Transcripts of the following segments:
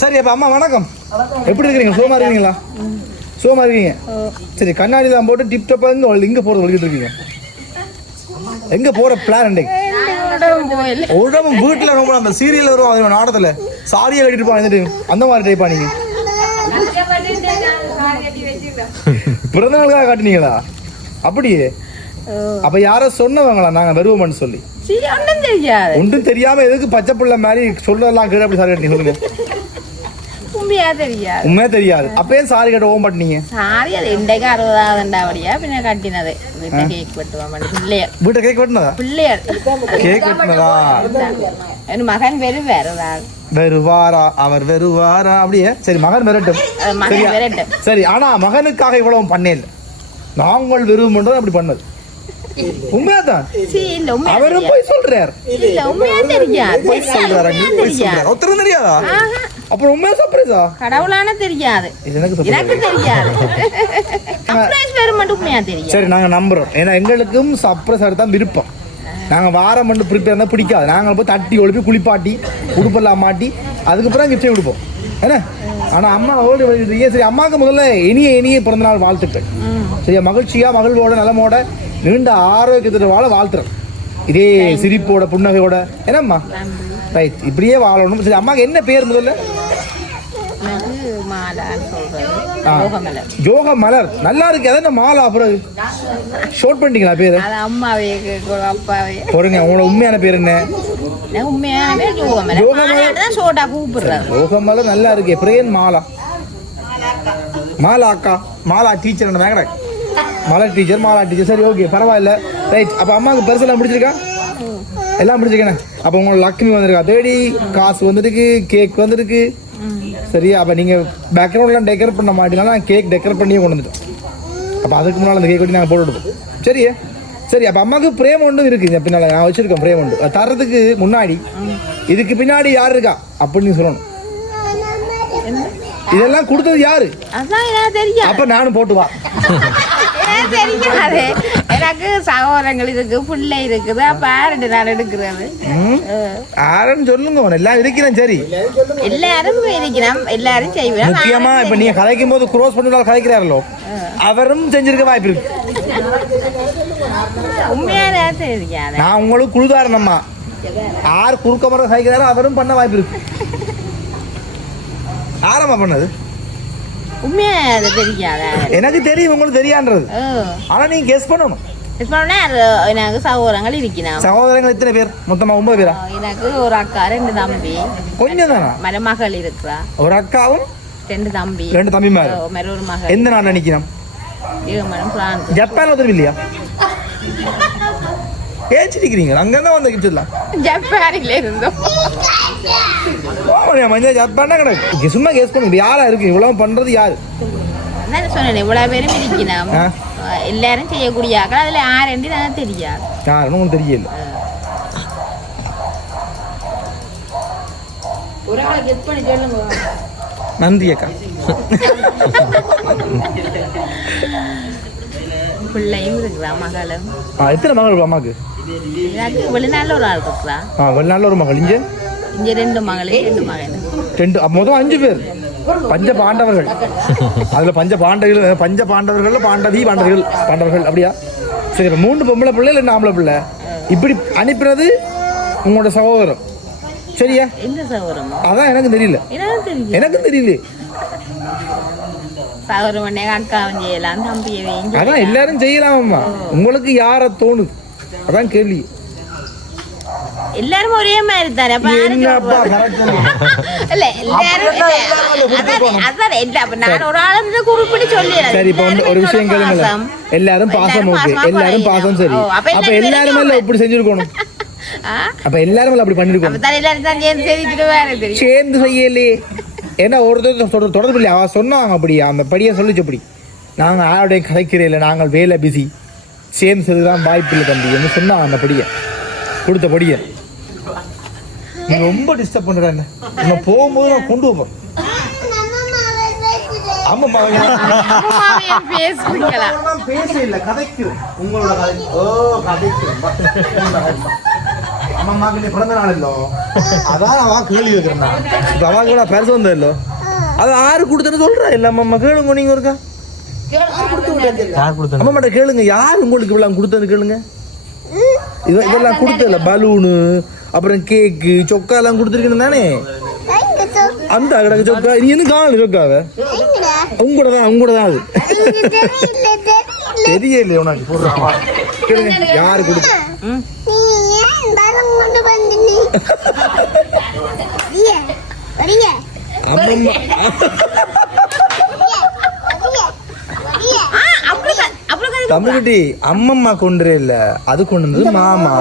சரி அப்ப அம்மா வணக்கம். எப்படி இருக்கிறீங்க? சுகமா இருக்கீங்களா சுகமா இருக்கீங்க? சரி கண்ணாடி தான் போட்டு டிப் டாப்பா இங்க இங்க போறது வலிக்கிட்டு இருக்கீங்க. எங்க போற பிளான் இன்றைக்கு உடம்பு வீட்டுல ரொம்ப அந்த சீரியல் வரும் அது நாடகத்துல. சாரியை கட்டிட்டு போய் அந்த மாதிரி டைப்பா நீங்க? பிறந்த நாளுக்காக காட்டினீங்களா? அப்படியே? அப்ப யாரோ சொன்னவங்களா? நாங்க வருவோம்னு சொல்லி. ஒன்றும் தெரியாம எதுக்கு பச்சை பிள்ளை மாதிரி சொல்லலாம் கீழே அப்படி சாரி கட்டி சொல்லுங்க. உண்மையா தெரியாது உண்மையா தெரியாது அப்பயே சாரி கட்ட ஓம் பட்டினீங்க சாரி அது இன்றைக்கு அறுபதாவதுண்டாவடியா பின்ன கட்டினது வீட்டை கேக் வெட்டுவான் பிள்ளையர் வீட்டை கேக் வெட்டினதா பிள்ளையர் கேக் வெட்டினதா என் மகன் வெறும் வேறதான் வருவாரா அவர் வருவாரா அப்படியே சரி மகன்? விரட்டும் சரி ஆனா மகனுக்காக இவ்வளவு பண்ணேன் நாங்கள் விரும்புன்றது அப்படி பண்ணது உண்மையாதான் அவரும். போய் சொல்றார் போய் சொல்றாரு ஒருத்தரும் தெரியாதா அப்புறம் உண்மையா சர்ப்ரைஸா கடவுளான தெரியாது. எனக்கு. தெரியாது. சர்ப்ரைஸ் வேறு மட்டும் உண்மையா தெரியும் சரி நாங்க நம்புறோம். ஏன்னா எங்களுக்கும் சர்ப்ரைஸ் தான் விருப்பம். நாங்க வாரம் மட்டும் ப்ரிப்பேர் இருந்தால் பிடிக்காது. நாங்கள் போய் தட்டி ஒழுப்பி குளிப்பாட்டி உடுப்பெல்லாம் மாட்டி அதுக்கப்புறம் கிஃப்டே கொடுப்போம் என்ன? ஆனா அம்மா ஓடி வருகிறீங்க சரி அம்மாவுக்கு முதல்ல இனிய இனிய பிறந்தநாள் வாழ்த்துக்கள். சரியா? மகிழ்ச்சியா மகிழ்வோட நலமோட நீண்ட ஆரோக்கியத்தோட வாழ வாழ்த்துறேன் இதே சிரிப்போட புன்னகையோட. என்னம்மா? ரைட் இப்படியே வாழணும். சரி அம்மாக்கு என்ன பேர் முதல்ல? யோக மலர் நல்லா இருக்கு. அதான் மாலா அப்புறம்? ஷோட் பண்ணிட்டீங்களா பேரு? அம்மாவே பொறுங்க உங்களோட உண்மையான பேர் என்ன? எனக்கு உண்மையான பேர் யோகமலர். யோகமலர். மாலாட்டு தான் சோட்டா கூப்பிடுறாரு. யோக மலர் நல்லா இருக்கு. பிரேன் மாலா மாலா. அக்கா மாலா டீச்சர் மேங்கட மலர் டீச்சர் மாலா டீச்சர் சரி ஓகே பரவாயில்ல. ரைட் அப்போ அம்மாவுக்கு பெருசெல்லாம் முடிச்சிருக்கா எல்லாம் முடிச்சிருக்கேனே அப்போ உங்களுக்கு லக்ஷ்மி வந்திருக்கா? தேடி காசு வந்திருக்கு கேக் வந்திருக்கு. சரியா? அப்போ நீங்கள் பேக்ரவுண்ட்லாம் டெக்கரேட் பண்ண மாட்டீங்கன்னா நான் கேக் டெக்கரேட் பண்ணியே கொண்டு வந்துட்டோம். அப்போ அதுக்கு முன்னால் அந்த கேக் வெட்டி நாங்கள் போட்டு விடுவோம் சரியா சரி அப்போ அம்மாவுக்கு பிரேம் ஒன்றும் இருக்குங்க பின்னால் நான் வச்சிருக்கேன் பிரேம் ஒன்று. தர்றதுக்கு முன்னாடி இதுக்கு பின்னாடி யார் இருக்கா? அப்படின்னு சொல்லணும். இதெல்லாம் கொடுத்தது யாரு? அப்ப நானும் போட்டு வா. தெரியாது. எனக்கு சகோதரங்கள் இருக்கு பிள்ளை இருக்குது. அப்ப நான் எடுக்கிறது? ஆரன்னு சொல்லுங்க எல்லாம் இருக்கிறேன் சரி. எல்லாரும் இருக்கிறோம். எல்லாரும் செய்வோம். முக்கியமா இப்ப நீங்க கதைக்கும் போது க்ரோஸ் பண்ணி கதைக்கிறாரோ அவரும் செஞ்சிருக்க வாய்ப்பு இருக்கு. உண்மையான நான் உங்களுக்கு குழுதாரணம்மா. யார் குறுக்க மரம் கதைக்கிறாரோ அவரும் பண்ண வாய்ப்பு இருக்கு. ஆரம்பா பண்ணது? உண்மையான தெரியாது? எனக்கு தெரியும் உங்களுக்கு தெரியான்றது. ஆனா நீங்க கெஸ் பண்ணணும். இப்ப அது எனக்கு சகோதரங்கள் இருக்கிறோம் சகோதரங்கள் எத்தனை பேர்? மொத்தமா ஒன்பது பேரா? எனக்கு ஒரு அக்கா ரெண்டு தம்பி. கொஞ்சம் தானா? மருமகள் இருக்கிறா. ஒரு அக்காவும் ரெண்டு தம்பி. ரெண்டு தம்பிமாரு. ஓ, மறு ஒரு மகள் எந்த ஏழுமரம் பிராந்த். ஜப்பான் உதவி இல்லையா? ஏச்சிருக்கிறீங்க அங்கதான் வந்து கிச்சலாம் ஜப்பானில இருந்தோம். ஜப்பான் தான் கிடக்கு சும்மா கேஸ் பண்ணுங்க யாரா இருக்கு. இவ்வளவு பண்றது யாரு? சொன்னேன் இவ்வளவு பேரும் இருக்கணும் ஆ. எல்லாரும் செய்யக்கூடிய ஆக்கள் அதுல எனக்கு தெரியாது. யாருன்னு உங்களுக்கு தெரியல. ஒரு ஆளை கெட் பண்ணி சொல்லுங்க. நன்றி அக்கா. பிள்ளையும் இருக்கிறா மகளும். எத்தனை மகள் அம்மாக்கு? எனக்கு வெளிநாட்டுல ஒரு ஆள் இருக்கிறா. ஆ வெளிநாட்டில் ஒரு மகள். இங்க? இங்க ரெண்டு மொத்தம் அஞ்சு பேர். பஞ்ச பாண்டவர்கள். அதுல பஞ்ச பாண்டவர்கள் பஞ்ச பாண்டவர்கள் பாண்டவி பாண்டவர்கள் பாண்டவர்கள். அப்படியா? சரி மூணு பொம்பளை பிள்ளை இல்லை ஆம்பளை பிள்ளை? இப்படி அனுப்பினது உங்களோட சகோதரம் சரியா? அதான் எனக்கு தெரியல. எனக்கும் தெரியல. அதான் எல்லாரும் செய்யலாமம்மா உங்களுக்கு யார தோணுது? அதான் கேள்வி. எல்லாரும் ஒரே மாதிரி தானே? இல்ல எல்லாரும் இல்ல, அதான் இல்ல நான் ஒரு ஆளு குறிப்பிட்டு சொல்லிடுறேன். சரி இப்போ வந்து ஒரு விஷயம் கேளுங்களேன். எல்லாரும் பாசம் ஓகே. எல்லாரும் பாசம் சரி. அப்ப எல்லாரும் மேல இப்படி செஞ்சிருக்கணும். அப்ப எல்லாரும் அப்படி தான் சேர்ந்து செய்யலையே ஏன்னா ஒருத்தர் தொடர் தொடர்பு இல்லையா? அவ சொன்னாங்க அப்படி. அந்த படியை சொல்லிச்சு அப்படி. நாங்க யாருடைய கதைக்கிறே இல்லை நாங்கள் வேலை பிஸி சேர்ந்து செய்துதான் வாய்ப்பு இல்லை தம்பி என்று சொன்னாங்க அந்த படியை. கொடுத்த படியை. நீ ரொம்ப டிஸ்டர்ப் பண்ற என்ன? நான் போகும்போது நான் கொண்டு வைப்பேன் ஆமாம்மா பேச இல்ல உங்களோட கதை ஓ பிறந்த நாள் இல்லோ அதான் அவ கேள்வி வைக்கிறா இப்ப பெருசு வந்தല്ലോ அது ஆறு கொடுத்தேன்னு சொல்றா. இல்ல அம்மா கேளுங்க நீங்க ஒருக்கா. யார் கொடுத்தது அம்மா மட்டும் கேளுங்க. யார் உங்களுக்கு இவ்வளவு கொடுத்தது கேளுங்க. இதெல்லாம் கொடுத்தல பலூனு அப்புறம் கேக்கு சொக்கா எல்லாம் கொடுத்துருக்கணும் தானே? அந்த கிடக்கு சொக்கா நீ என்ன காணல சொக்காவ? உங்களோட தான் உங்களோட தான் அது. தெரியலையே உனக்கு போடுறா கேளுங்க யாரு கொடுத்து? அம்மம்மா தமிழ்குட்டி அம்மம்மா கொண்டு இல்ல. அது கொண்டு வந்தது மாமா.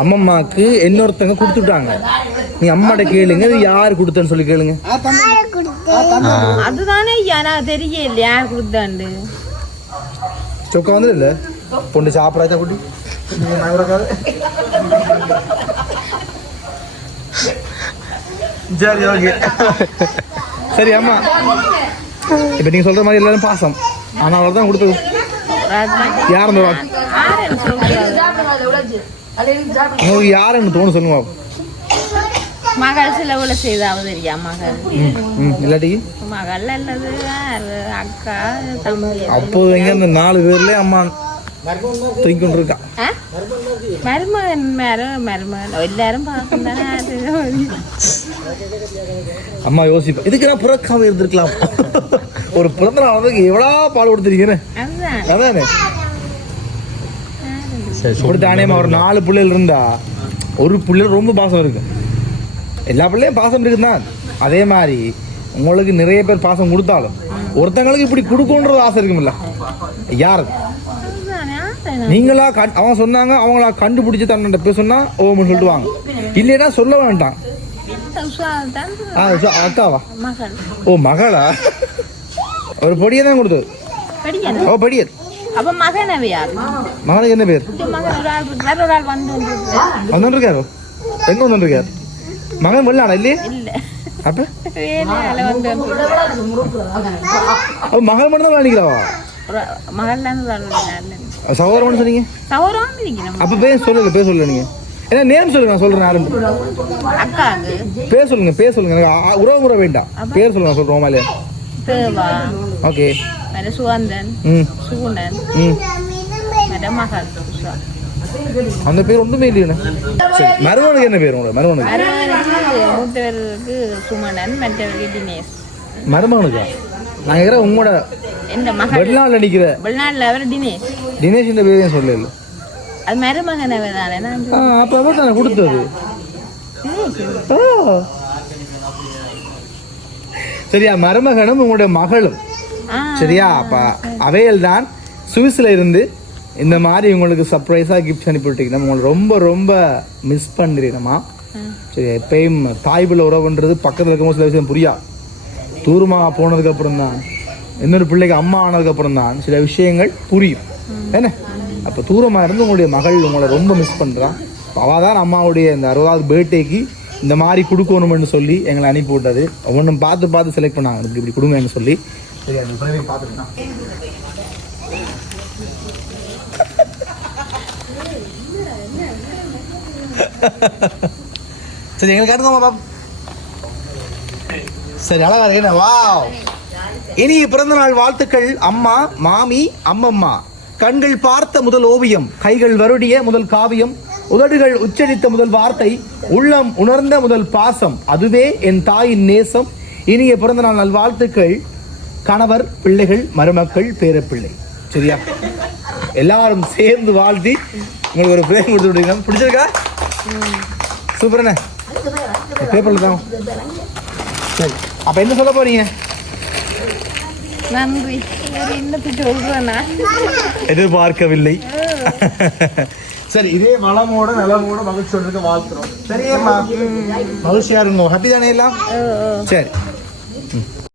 அம்மம்மாக்கு இன்னொருத்தங்க கொடுத்துட்டாங்க. நீ அம்மாட்ட கேளுங்க இது யார் கொடுத்தன்னு சொல்லி கேளுங்க. அதுதானே ஐயா நான் தெரியல யார் கொடுத்தாண்டு? சொக்கா வந்து இல்ல? பொண்டு சாப்பிடாச்சா குட்டி? சரி ஓகே. சரி அம்மா. இப்ப நீங்க சொல்ற மாதிரி எல்லாரும் பாசம். ஆனா அவர் தான் கொடுத்தது. யார் அந்த உங்களுக்கு யாருன்னு தோணு சொல்லுங்க. மகள் சில உள்ள செய்தாவது தெரியா மகள்? இல்லாட்டி? மகள் அல்லது? அக்கா தம்பி? அப்போ எங்க அந்த நாலு பேர்ல அம்மா தூக்கி கொண்டு இருக்கா? மருமகன் மேல மருமகன். எல்லாரும் அது. அம்மா யோசிப்பேன் இதுக்கு நான் புறக்காம இருந்திருக்கலாம். ஒரு பிறந்த நாள் வந்து எவ்வளவு பால் கொடுத்துருக்கீங்க அதுதான் அதானே? சரி இப்படி தானே ஒரு நாலு பிள்ளைகள் இருந்தா ஒரு பிள்ளைகள் ரொம்ப பாசம் இருக்கு. எல்லா பிள்ளையும் பாசம் இருக்குதான். அதே மாதிரி உங்களுக்கு நிறைய பேர் பாசம் கொடுத்தாலும் ஒருத்தங்களுக்கு இப்படி கொடுக்கணுன்றது ஆசை இருக்குமில்ல? ஆசை. நீங்களா கண்- அவன் சொன்னாங்க அவங்களா கண்டுபிடிச்சு தன்னிட்ட போய் சொன்னா ஓமன்னு சொல்லிட்டு வாங்க இல்லைன்னா சொல்ல வேண்டாம். அக்காவா? ஓ மகளா? ஒரு பொடியை தான் கொடுத்தது. ஓ படியர் அப்ப மகன் மகனுக்கு என்ன பேர். வேற ஒரு ஆள் வந்து கொண்டிருக்கிறார். வந்துருக்காரு? எங்க வந்துருக்காரு? மகன் வெள்ளாடா இல்லையே? இல்ல. அப்ப? மகள் மட்டும் தான் விளையாடல. சகோதரம்னு சொன்னீங்க? அப்ப பேர் சொல்லல பேர் சொல்லல நீங்க. ஏன்னா நேம் சொல்லுங்க நான் சொல்றேன் ஆரம்பி. அக்காவுக்கு பேர் சொல்லுங்க பேர் சொல்லுங்க. உறவு முறை வேண்டாம். பேர் சொல்லுங்க சொல்றோம் ஓகே. சுகந்தன் ம் சுகுணன் ம் வேற மகள் உஷா. அந்த பேர் ஒன்றுமே இல்லையே சரி மருமனுக்கு என்ன பேர் உங்களுக்கு மூத்தவருக்கு சுமணன் மற்றவருக்கு தினேஷ் மருமகனுக்கா நான் கேட்குறேன் உங்களோட வெளிநாட்டில் நிற்கிற வெளிநாட்டில் அவர் தினேஷ் தினேஷ் இந்த பேரையும் சொல்லல அது மருமகன் அவர் தானே அப்போ அவர் தானே கொடுத்தது. சரியா மருமகனும் உங்களுடைய மகளும் சரியா? அப்ப அவையல் தான் சுவிஸ்ல இருந்து இந்த மாதிரி உங்களுக்கு சர்ப்ரைஸா கிஃப்ட் அனுப்பிவிட்டீங்கன்னா உங்களை ரொம்ப ரொம்ப மிஸ் பண்ணுறீங்கம்மா சரி எப்பயும் தாய் பிள்ளை உறவுன்றது பக்கத்தில் இருக்கும்போது சில விஷயம் புரியா. தூரமாக போனதுக்கு அப்புறம் தான் இன்னொரு பிள்ளைக்கு அம்மா ஆனதுக்கு அப்புறம் தான் சில விஷயங்கள் புரியும். என்ன? அப்போ தூரமாக இருந்து உங்களுடைய மகள் உங்களை ரொம்ப மிஸ் பண்ணுறான் அவள் தான் அம்மாவுடைய இந்த அறுபதாவது பர்த்டேக்கு இந்த மாதிரி கொடுக்கணும்னு சொல்லி எங்களை அனுப்பி விட்டது ஒவ்வொன்றும் பார்த்து பார்த்து செலக்ட் பண்ணாங்க. இப்படி இப்படி கொடுங்கன்னு சொல்லி சரி அந்த பிறகு பார்த்துக்கலாம் சரி எங்களுக்கு காட்டுங்கம்மா பாப். சரி அழகா இருக்கு. வா இனிய பிறந்த நாள் வாழ்த்துக்கள். அம்மா மாமி அம்மம்மா. கண்கள் பார்த்த முதல் ஓவியம் கைகள் வருடிய முதல் காவியம் உதடுகள் உச்சரித்த முதல் வார்த்தை உள்ளம் உணர்ந்த முதல் பாசம். அதுவே என் தாயின் நேசம். இனிய பிறந்த நாள் நல்வாழ்த்துக்கள். கணவர் பிள்ளைகள் மருமக்கள் பேரப்பிள்ளை. சரியா? எல்லாரும் சேர்ந்து வாழ்த்தி உங்களுக்கு ஒரு பிரேம் கொடுத்து விட்டுருக்கோம் பிடிச்சிருக்கா? சூப்பர்ண்ணே பேப்பரில் தான். சரி. அப்போ என்ன சொல்ல போறீங்க? நன்றி. எதிர்பார்க்கவில்லை. சரி இதே வளமோட நலமோட மகிழ்ச்சியோட வாழ்த்துறோம். சரியாம்மா. மகிழ்ச்சியா இருந்தோம். ஹாப்பி தானே எல்லாம்? சரி.